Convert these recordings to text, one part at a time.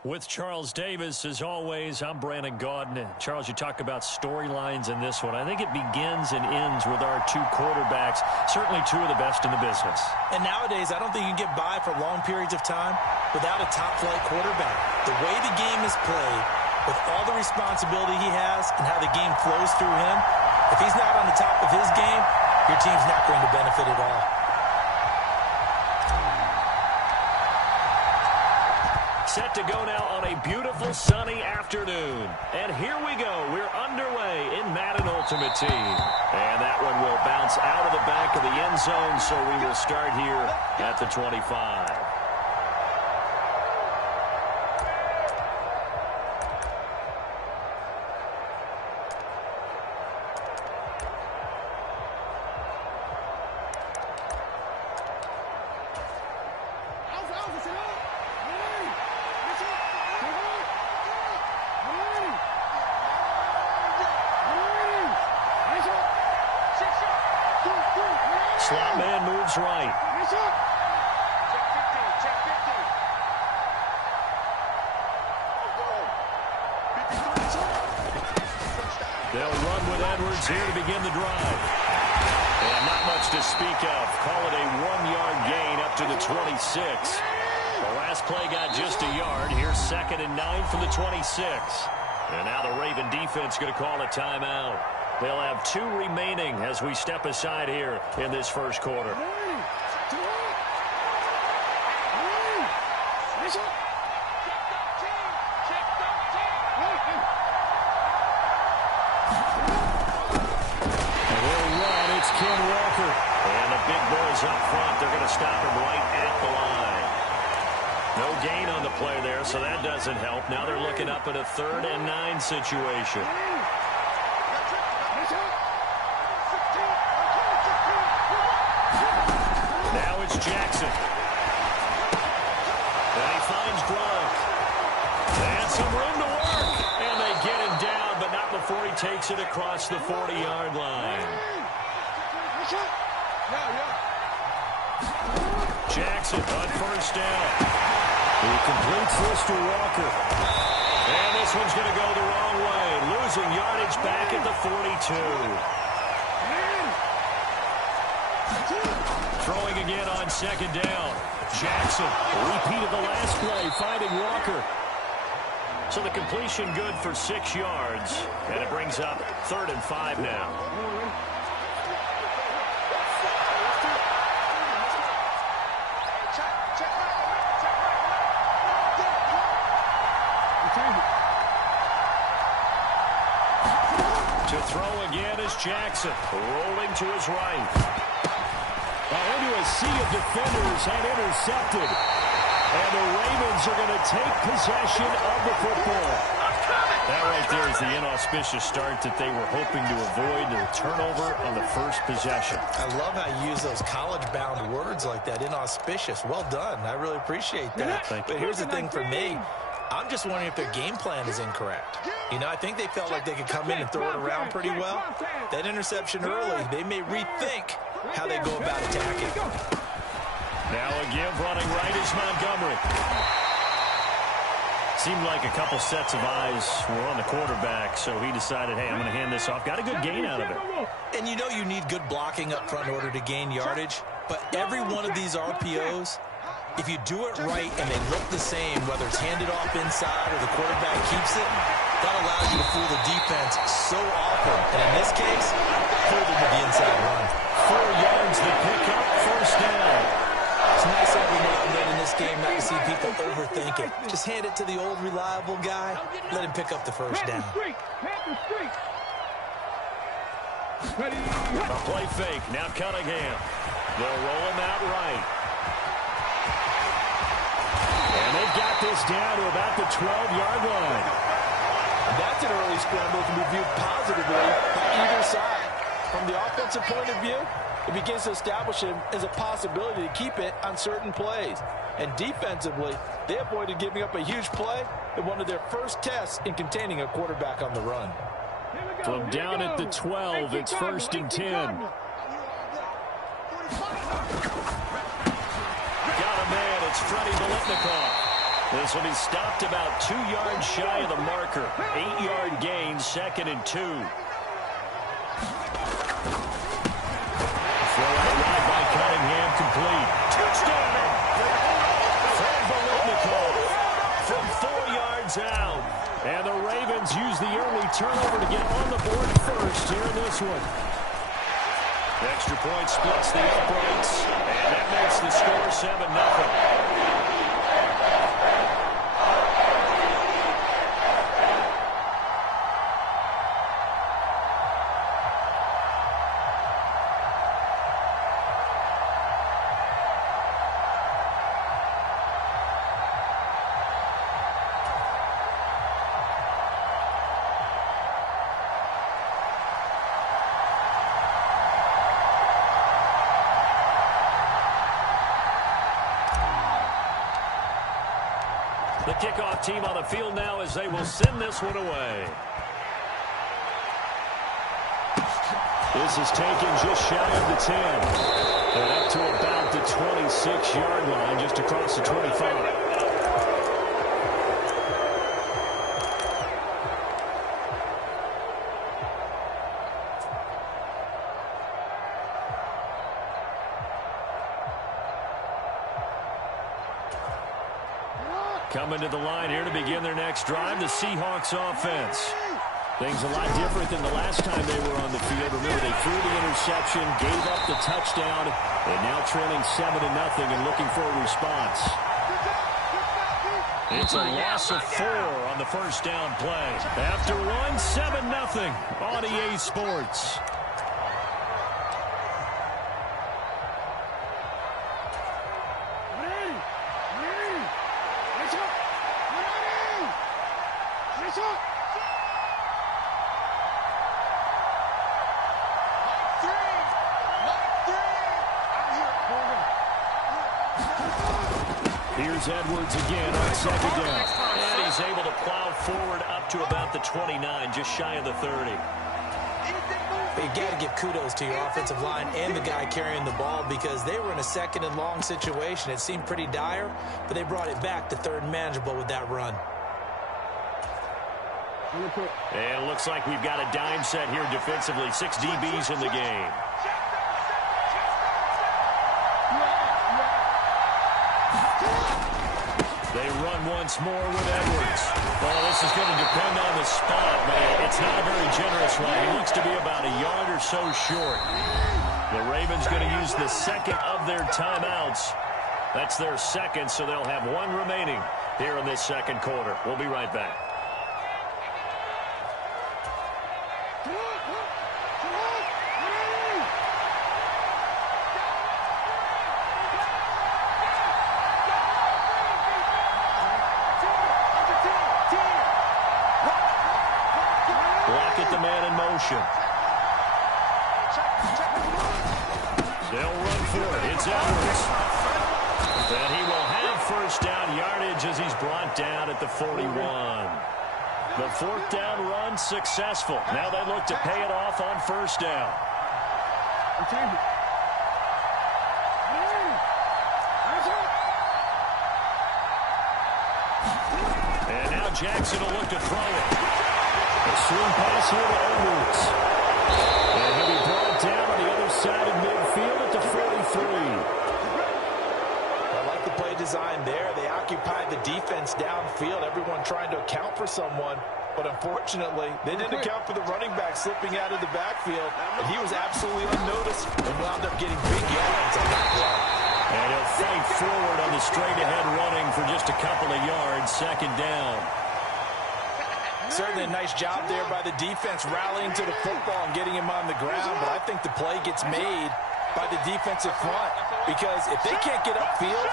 With Charles Davis, as always, I'm Brandon Gaudin. Charles, you talk about storylines in this one. I think it begins and ends with our two quarterbacks, certainly two of the best in the business. And nowadays, I don't think you can get by for long periods of time without a top-flight quarterback. The way the game is played, with all the responsibility he has and how the game flows through him, if he's not on the top of his game, your team's not going to benefit at all. Set to go now on a beautiful sunny afternoon. And here we go. We're underway in Madden Ultimate Team. And that one will bounce out of the back of the end zone, so we will start here at the 25. Slot man moves right. They'll run with Edwards here to begin the drive. And not much to speak of. Call it a 1-yard gain up to the 26. The last play got just a yard. Here's 2nd and 9 from the 26. And now the Raven defense going to call a timeout. They'll have 2 remaining as we step aside here in this first quarter. And they'll run. It's Ken Walker. And the big boys up front, they're going to stop him right at the line. No gain on the play there, so that doesn't help. Now they're looking up at a 3rd and 9 situation. Now it's Jackson. And he finds Gronk. And some room to work. And they get him down, but not before he takes it across the 40-yard line. Jackson on first down. He completes this to Walker. And this one's going to go the wrong way. Losing yardage back at the 42. Throwing again on 2nd down. Jackson repeated the last play, finding Walker. So the completion good for 6 yards. And it brings up 3rd and 5 now. To throw again is Jackson, rolling to his right. Into a sea of defenders and intercepted. And the Ravens are going to take possession of the football. That right there is the inauspicious start that they were hoping to avoid, the turnover on the first possession. I love how you use those college-bound words like that, inauspicious. Well done. I really appreciate that. Thank you. But here's the thing for me. I'm just wondering if their game plan is incorrect. You know, I think they felt like they could come in and throw it around pretty well. That interception early, they may rethink how they go about attacking. Now a give running right is Montgomery. Seemed like a couple sets of eyes were on the quarterback, so he decided, hey, I'm going to hand this off. Got a good gain out of it. And you know you need good blocking up front in order to gain yardage, but every one of these RPOs, if you do it right and they look the same, whether it's handed off inside or the quarterback keeps it, that allows you to fool the defense so often. And in this case, fool them with the inside run. 4 yards to pick up, first down. It's nice every now and then in this game not to see people overthink it. Just hand it to the old reliable guy, let him pick up the first down. A play fake, now Cunningham. They'll roll him out right. And they've got this down to about the 12-yard line. That's an early scramble that can be viewed positively by either side. From the offensive point of view, it begins to establish him as a possibility to keep it on certain plays. And defensively, they avoided giving up a huge play in one of their first tests in containing a quarterback on the run. From down at the 12, it's 1st and 10. Got a man, it's Freddie Biletnikoff. This will be stopped about 2 yards shy of the marker. 8-yard gain, 2nd and 2. Throw out wide by Cunningham, complete. Touchdown! Fred Biletnikoff from 4 yards out. And the Ravens use the early turnover to get on the board first here in this one. Extra point splits the uprights, and that makes the score 7-0. The kickoff team on the field now as they will send this one away. This is taken just shy of the 10. And up to about the 26-yard line, just across the 25. Coming to the line here to begin their next drive, the Seahawks offense. Things a lot different than the last time they were on the field. Remember, they threw the interception, gave up the touchdown, and now trailing 7-0 and looking for a response. It's a loss of 4 on the first down play. After one, 7-0 on EA Sports. Here's Edwards again on 2nd down. And he's able to plow forward up to about the 29, just shy of the 30. You got to give kudos to your offensive line and the guy carrying the ball because they were in a 2nd and long situation. It seemed pretty dire, but they brought it back to 3rd and manageable with that run. And it looks like we've got a dime set here defensively. 6 DBs in the game. They run once more with Edwards. Well, this is going to depend on the spot, but it's not a very generous run. He looks to be about a yard or so short. The Ravens going to use the 2nd of their timeouts. That's their 2nd, so they'll have 1 remaining here in this 2nd quarter. We'll be right back. They'll run for it. It's Edwards. And he will have first down yardage as he's brought down at the 41. The 4th down run successful. Now they look to pay it off on first down. And now Jackson will look to throw it. A swing pass here to Edwards. And he'll be brought down on the other side of midfield at the 43. I like the play design there. They occupied the defense downfield, everyone trying to account for someone. But unfortunately, they didn't account for the running back slipping out of the backfield. And he was absolutely unnoticed and wound up getting big yards on that play. And he'll fight forward on the straight-ahead running for just a couple of yards, 2nd down. Certainly a nice job there by the defense rallying to the football and getting him on the ground. But I think the play gets made by the defensive front because if they can't get upfield,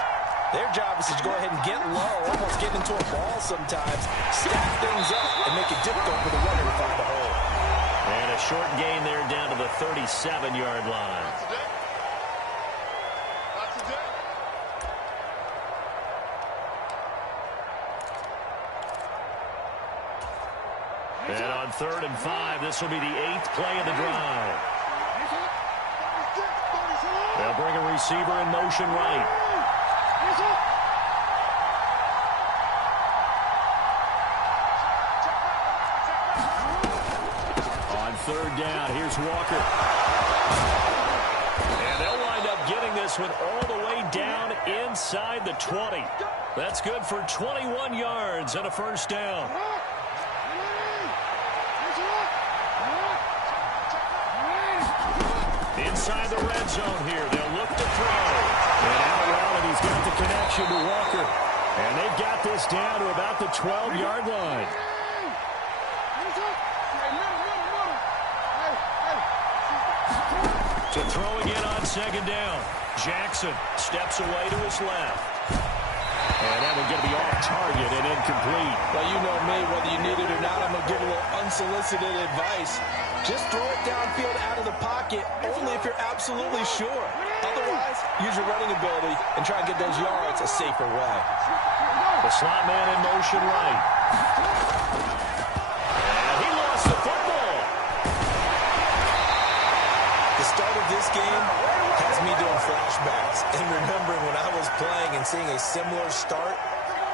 their job is to go ahead and get low, almost get into a ball sometimes, stack things up, and make it difficult for the runner to find a hole. And a short gain there down to the 37-yard line. And on 3rd and 5, this will be the 8th play of the drive. They'll bring a receiver in motion right. On third down, here's Walker. And they'll wind up getting this one all the way down inside the 20. That's good for 21 yards and a first down. Inside the red zone here, they'll look to throw. And out route, and he's got the connection to Walker. And they've got this down to about the 12-yard line. To throw again on second down. Jackson steps away to his left. And that one's going to be off target and incomplete. Well, you know me, whether you need it or not, I'm going to give a little unsolicited advice. Just throw it downfield out of the pocket only if you're absolutely sure. Otherwise, use your running ability and try and get those yards a safer way. The slot man in motion right. And he lost the football. The start of this game has me doing flashbacks and remembering when I was playing and seeing a similar start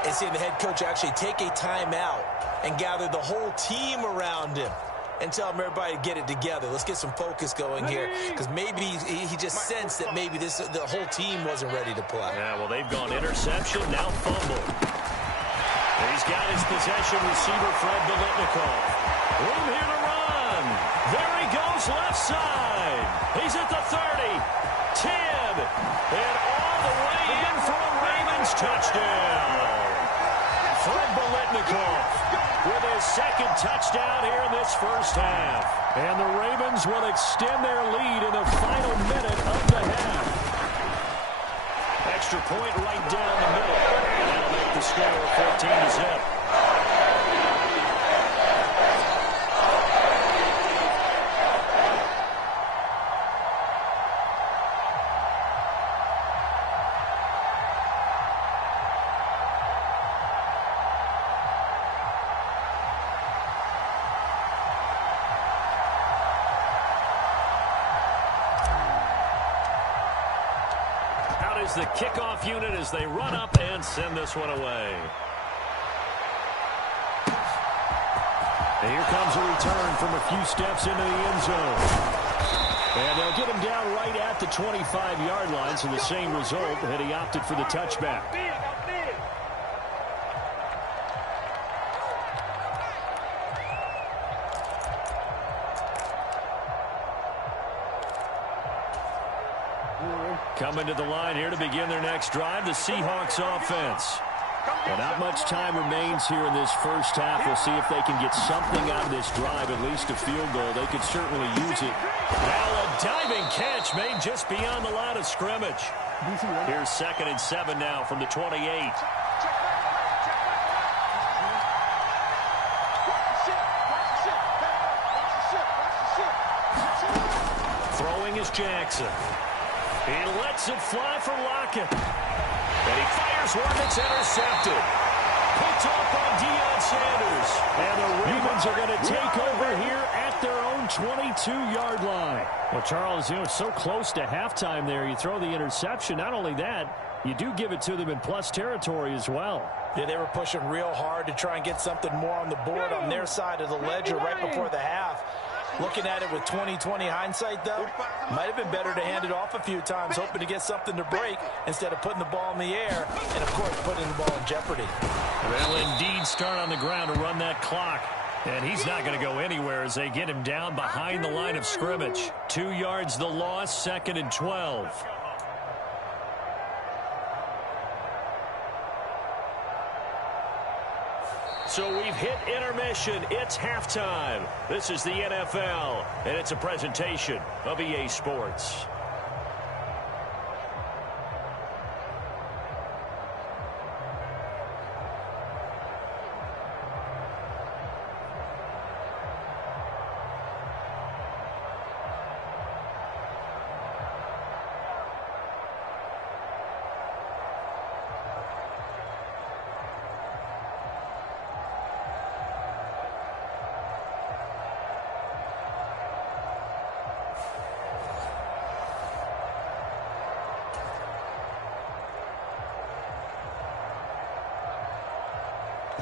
and seeing the head coach actually take a timeout and gather the whole team around him and tell him everybody to get it together. Let's get some focus going here, because maybe he just sensed that maybe the whole team wasn't ready to play. Yeah, well, they've gone interception, now fumble. He's got his possession receiver, Fred Biletnikoff. Room here to run. There he goes, left side. He's at the 30, 10, and all the way in for a Ravens touchdown. Fred Biletnikoff with his second touchdown here in this first half. And the Ravens will extend their lead in the final minute of the half. Extra point right down the middle. And that'll make the score 14-0. The kickoff unit as they run up and send this one away. And here comes a return from a few steps into the end zone. And they'll get him down right at the 25-yard line, so the same result had he opted for the touchback. Coming to the line here to begin their next drive, the Seahawks offense. Well, not much time remains here in this first half. We'll see if they can get something out of this drive, at least a field goal. They could certainly use it. Now a diving catch made just beyond the line of scrimmage. Here's 2nd and 7 now from the 28. Throwing is Jackson. He lets it fly for Lockett. And he fires one that's intercepted. Picked off on Deion Sanders. And the Ravens are going to take over here at their own 22-yard line. Well, Charles, you know, it's so close to halftime there. You throw the interception. Not only that, you do give it to them in plus territory as well. Yeah, they were pushing real hard to try and get something more on the board on their side of the ledger right before the half. Looking at it with 20/20 hindsight, though, might have been better to hand it off a few times, hoping to get something to break instead of putting the ball in the air and, of course, putting the ball in jeopardy. They'll indeed start on the ground to run that clock. And he's not going to go anywhere as they get him down behind the line of scrimmage. 2 yards the loss, 2nd and 12. So we've hit intermission. It's halftime. This is the NFL, and it's a presentation of EA Sports.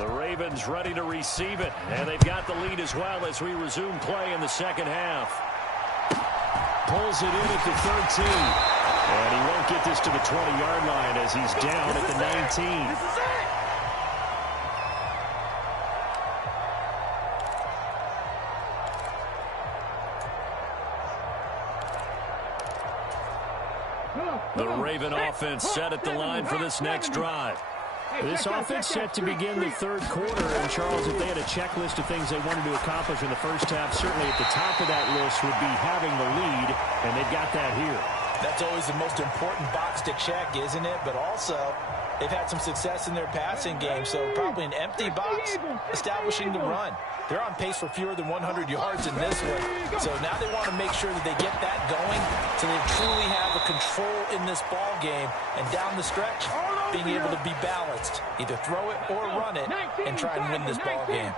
The Ravens ready to receive it, and they've got the lead as well as we resume play in the second half. Pulls it in at the 13. And he won't get this to the 20-yard line as he's down at the 19. The Raven offense set at the line for this next drive. This offense set to begin the third quarter. And, Charles, if they had a checklist of things they wanted to accomplish in the first half, certainly at the top of that list would be having the lead, and they've got that here. That's always the most important box to check, isn't it? But also, they've had some success in their passing game, so probably an empty box establishing the run. They're on pace for fewer than 100 yards in this one. So now they want to make sure that they get that going so they truly have a control in this ball game. And down the stretch, being able to be balanced. Either throw it or run it and try and win this ball game.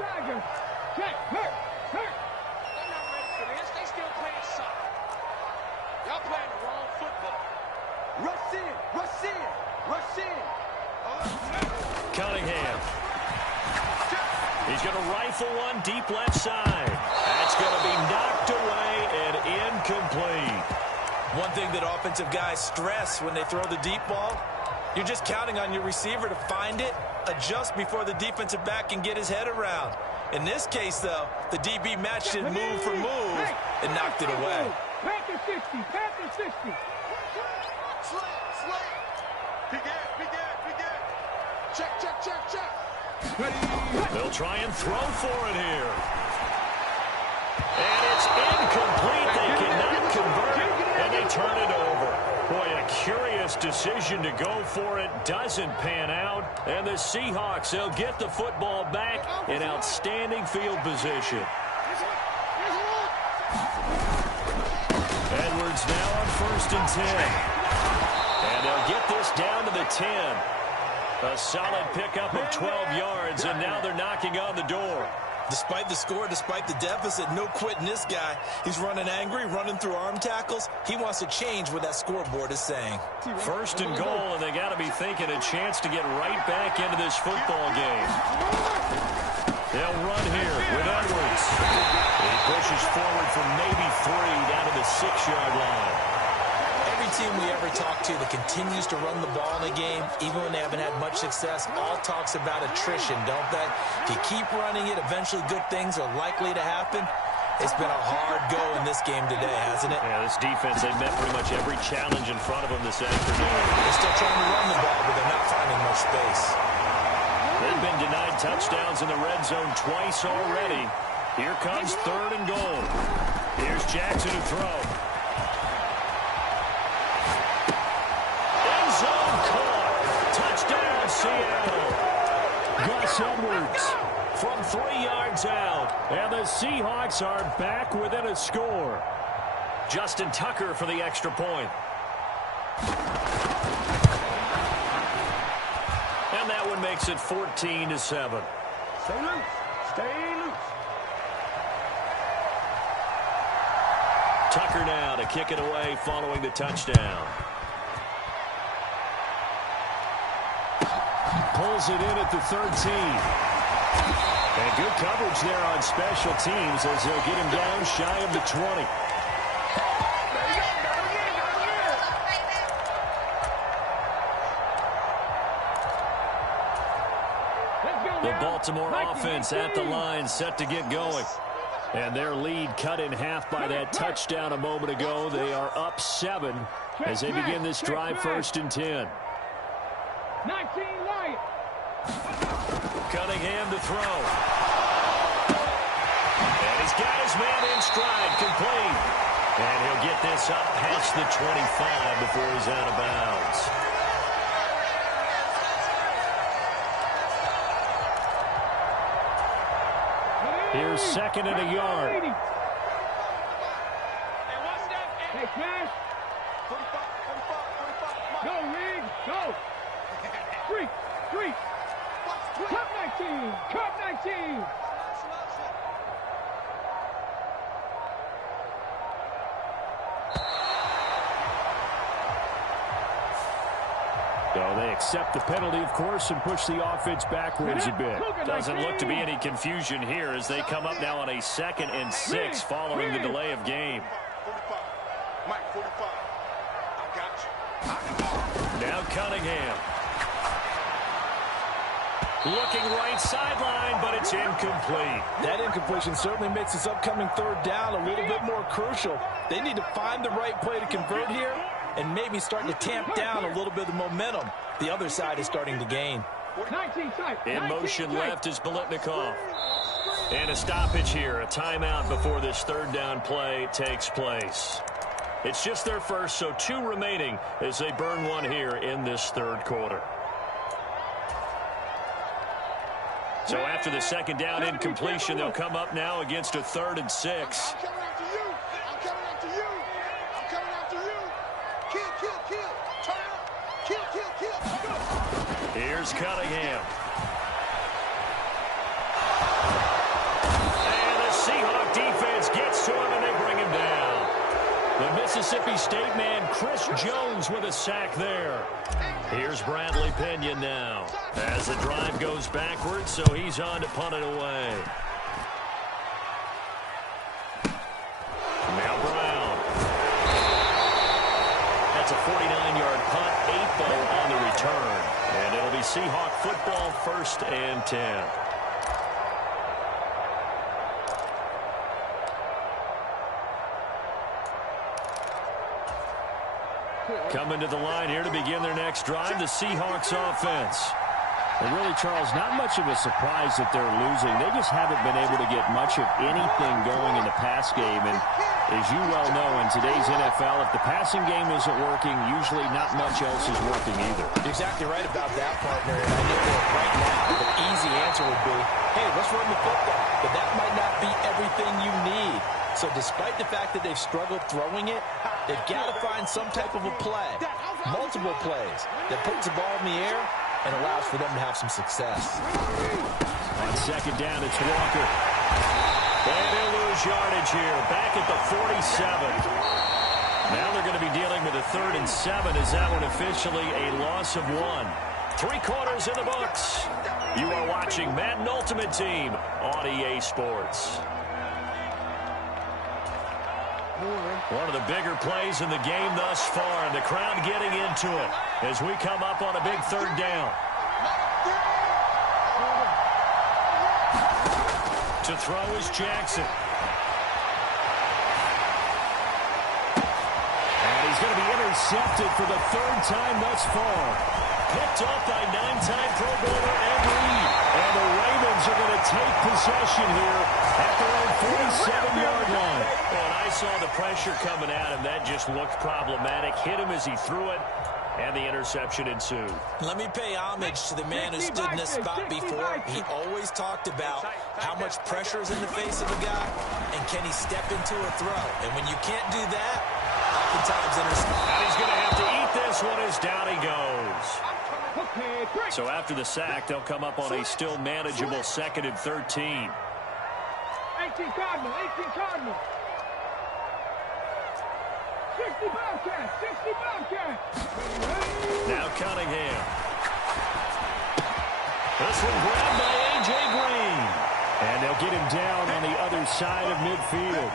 Cunningham. He's going to rifle one deep left side. That's going to be knocked away and incomplete. One thing that offensive guys stress when they throw the deep ball, you're just counting on your receiver to find it, adjust before the defensive back can get his head around. In this case, though, the DB matched it move for move and knocked it away. Panther 60, Panther 60. Check. They'll try and throw for it here. And it's incomplete. They cannot convert it, and they turn it over. Boy, a curious decision to go for it. Doesn't pan out. And the Seahawks, they'll get the football back in outstanding field position. Edwards now on 1st and 10. And they'll get this down to the 10. A solid pickup of 12 yards, and now they're knocking on the door. Despite the score, despite the deficit, no quitting this guy. He's running angry, running through arm tackles. He wants to change what that scoreboard is saying. 1st and goal, and they got to be thinking a chance to get right back into this football game. They'll run here with Edwards. He pushes forward for maybe 3 down to the 6-yard line. Every team we ever talk to that continues to run the ball in a game, even when they haven't had much success, all talks about attrition, don't they? If you keep running it, eventually good things are likely to happen. It's been a hard go in this game today, hasn't it? Yeah, this defense, they've met pretty much every challenge in front of them this afternoon. They're still trying to run the ball, but they're not finding much space. They've been denied touchdowns in the red zone twice already. Here comes 3rd and goal. Here's Jackson to throw. End zone caught. Touchdown, Seattle. Gus Edwards from 3 yards out. And the Seahawks are back within a score. Justin Tucker for the extra point. And that one makes it 14-7. Stay loose. Stay loose. Tucker now to kick it away following the touchdown. Pulls it in at the 13. And good coverage there on special teams as they'll get him down shy of the 20. The Baltimore offense at the line set to get going. And their lead cut in half by that touchdown a moment ago. They are up 7 as they begin this drive 1st and 10. 19 Wyatt. Cunningham to throw. And he's got his man in stride, complete. And he'll get this up past the 25 before he's out of bounds. Here's 2nd and a yard. Hey, Cash. Go, Riggs. Go. Three. Cup 19. Cup 19. So they accept the penalty, of course, and push the offense backwards a bit. Doesn't look to be any confusion here as they come up now on a 2nd and 6 following the delay of game. 45. Mike, 45. I got you. Now Cunningham. Looking right sideline, but it's incomplete. That incompletion certainly makes this upcoming 3rd down a little bit more crucial. They need to find the right play to convert here and maybe starting to tamp down a little bit of the momentum the other side is starting to gain. 19 tight. In motion left is Biletnikoff. And a stoppage here, a timeout before this 3rd down play takes place. It's just their first, so 2 remaining as they burn one here in this 3rd quarter. So after the 2nd down incompletion, they'll come up now against a 3rd and 6. I'm coming after you. I'm coming after you. I'm coming after you. Kill, kill, kill. Turn up. Kill, kill, kill. Here's Cunningham. And the Seahawk defense gets to him, and they bring him down. The Mississippi State man, Chris Jones, with a sack there. Here's Bradley Pinion now as the drive goes backwards, so he's on to punt it away. Now Brown. That's a 49-yard punt, 8 though on the return. And it'll be Seahawk football, 1st and 10. Coming to the line here to begin their next drive, the Seahawks offense. And really, Charles, not much of a surprise that they're losing. They just haven't been able to get much of anything going in the pass game. And as you well know, in today's NFL, if the passing game isn't working, usually not much else is working either. You're exactly right about that, partner. And I know that right now the easy answer would be, hey, let's run the football. But that might not be everything you need. So despite the fact that they've struggled throwing it, they've got to find some type of a play, multiple plays, that puts the ball in the air and allows for them to have some success. On 2nd down, it's Walker. And they'll lose yardage here, back at the 47. Now they're going to be dealing with a 3rd and 7 as that one officially a loss of 1. 3 quarters in the books. You are watching Madden Ultimate Team on EA Sports. One of the bigger plays in the game thus far, and the crowd getting into it as we come up on a big 3rd down. To throw is Jackson. And he's going to be intercepted for the 3rd time thus far. Picked off by 9-time Pro Bowler Ed Reed. And the Ravens are going to take possession here at their own 47-yard line. Well, I saw the pressure coming at him. That just looked problematic. Hit him as he threw it, and the interception ensued. Let me pay homage to the man who stood in this spot before. He always talked about how much pressure is in the face of a guy, and can he step into a throw. And when you can't do that, oftentimes interception. And he's going to have to eat this one as down he goes. So after the sack, they'll come up on a still manageable 2nd and 13. 18 Cardinal, 18 Cardinal. 60 Bobcats, 60 Bobcats. Now Cunningham. This one grabbed by A.J. Green. And they'll get him down on the other side of midfield.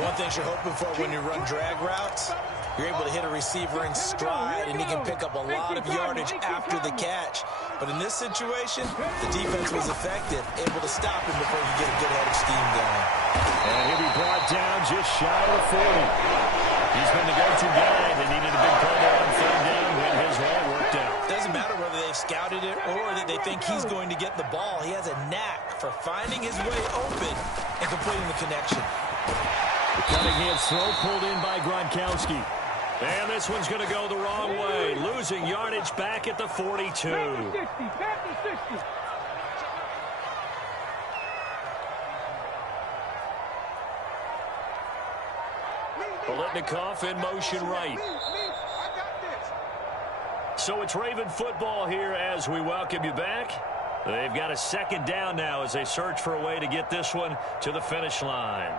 One thing you're hoping for when you run drag routes, you're able to hit a receiver in stride, and he can pick up a lot of yardage after the catch. But in this situation, the defense was effective, able to stop him before he could get a good head of steam going. And he'll be brought down just shy of the 40. He's been the go-to guy that needed a big play there on 3rd down when his way worked out. Doesn't matter whether they've scouted it or that they think he's going to get the ball. He has a knack for finding his way open and completing the connection. Cunningham's throw pulled in by Gronkowski. And this one's going to go the wrong way. Losing yardage back at the 42. Back to 60, back to 60. Biletnikoff in motion right. So it's Raven football here as we welcome you back. They've got a 2nd down now as they search for a way to get this one to the finish line.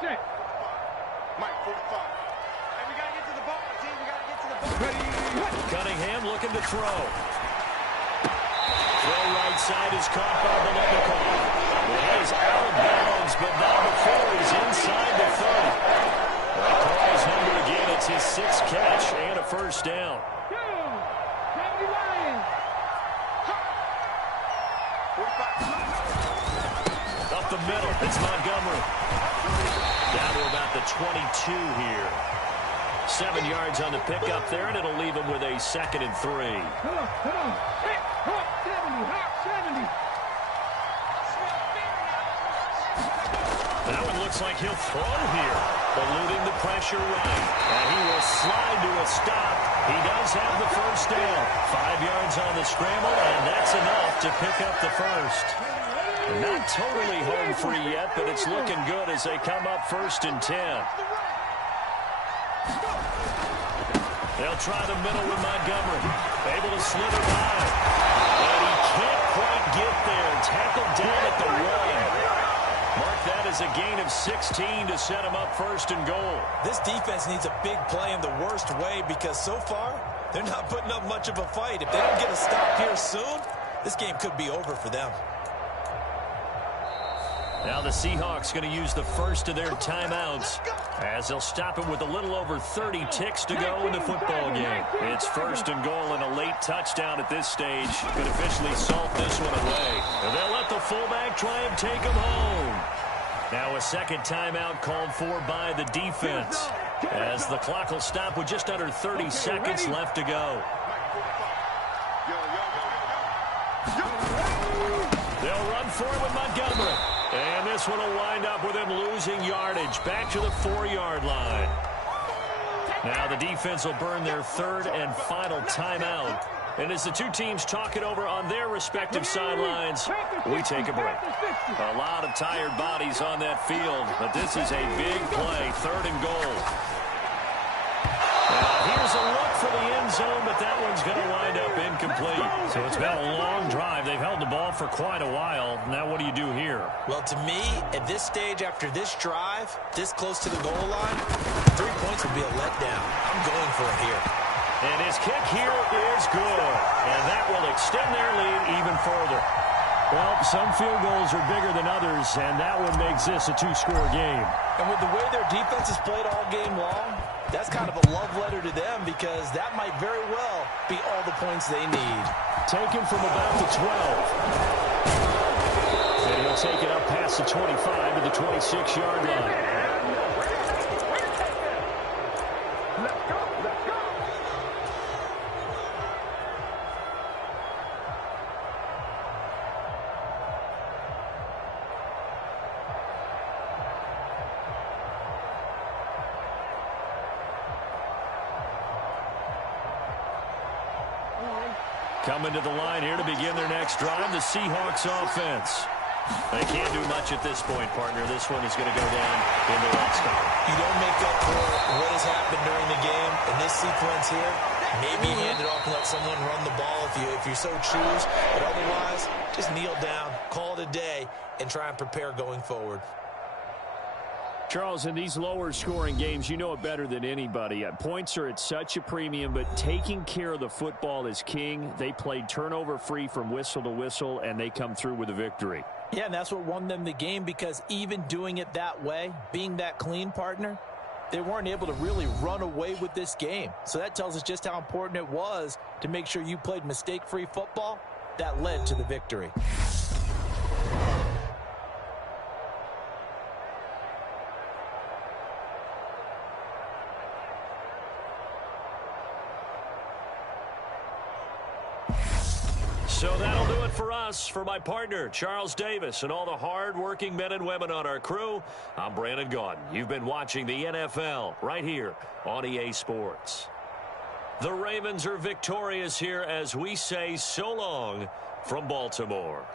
set. Mike, 45. Hey, we got to get to the ball, team. We got to get to the ball. Cunningham looking to throw. Throw right side is caught by Biletnikoff. Well, he's out of bounds, but not before he's inside the 30. Well, Carl's number again. It's his 6th catch and a first down. Up the middle, it's Montgomery. Down to about the 22 here. 7 yards on the pickup there, and it'll leave him with a 2nd and 3. Come on. Hey, hop 70, hop 70. That one looks like he'll throw here, eluding the pressure right. And he will slide to a stop. He does have the first down. 5 yards on the scramble, and that's enough to pick up the first. Not totally home free yet, but it's looking good as they come up 1st and 10. They'll try the middle with Montgomery. Able to slither by. And he can't quite get there. Tackled down at the 1. Mark that as a gain of 16 to set him up 1st and goal. This defense needs a big play in the worst way because so far, they're not putting up much of a fight. If they don't get a stop here soon, this game could be over for them. Now the Seahawks going to use the first of their timeouts as they'll stop it with a little over 30 ticks to go in the football game. It's 1st and goal and a late touchdown at this stage could officially salt this one away. And they'll let the fullback try and take him home. Now a 2nd timeout called for by the defense as the clock will stop with just under 30 seconds left to go. They'll run for it with Montgomery. And this one will wind up with him losing yardage back to the 4-yard line. Now the defense will burn their 3rd and final timeout. And as the two teams talk it over on their respective sidelines, we take a break. A lot of tired bodies on that field, but this is a big play, 3rd and goal. Here's a look for the end zone, but that one's going to wind up incomplete. So it's been a long drive. They've held the ball for quite a while. Now what do you do here? Well, to me, at this stage, after this drive, this close to the goal line, 3 points would be a letdown. I'm going for it here. And his kick here is good. And that will extend their lead even further. Well, some field goals are bigger than others, and that one makes this a 2-score game. And with the way their defense has played all game long, that's kind of a love letter to them because that might very well be all the points they need. Taken from about the 12. And he'll take it up past the 25 to the 26-yard line. Coming to the line here to begin their next drive, the Seahawks offense. They can't do much at this point, partner. This one is going to go down in the loss column. You don't make up for what has happened during the game in this sequence here. Maybe hand it off and let someone run the ball if you so choose. But otherwise, just kneel down, call it a day, and try and prepare going forward. Charles, in these lower scoring games, you know it better than anybody. Points are at such a premium, but taking care of the football is king. They played turnover free from whistle to whistle, and they come through with a victory. Yeah, and that's what won them the game because even doing it that way, being that clean partner, they weren't able to really run away with this game. So that tells us just how important it was to make sure you played mistake-free football. That led to the victory. So that'll do it for us. For my partner, Charles Davis, and all the hard-working men and women on our crew, I'm Brandon Gaudin. You've been watching the NFL right here on EA Sports. The Ravens are victorious here as we say so long from Baltimore.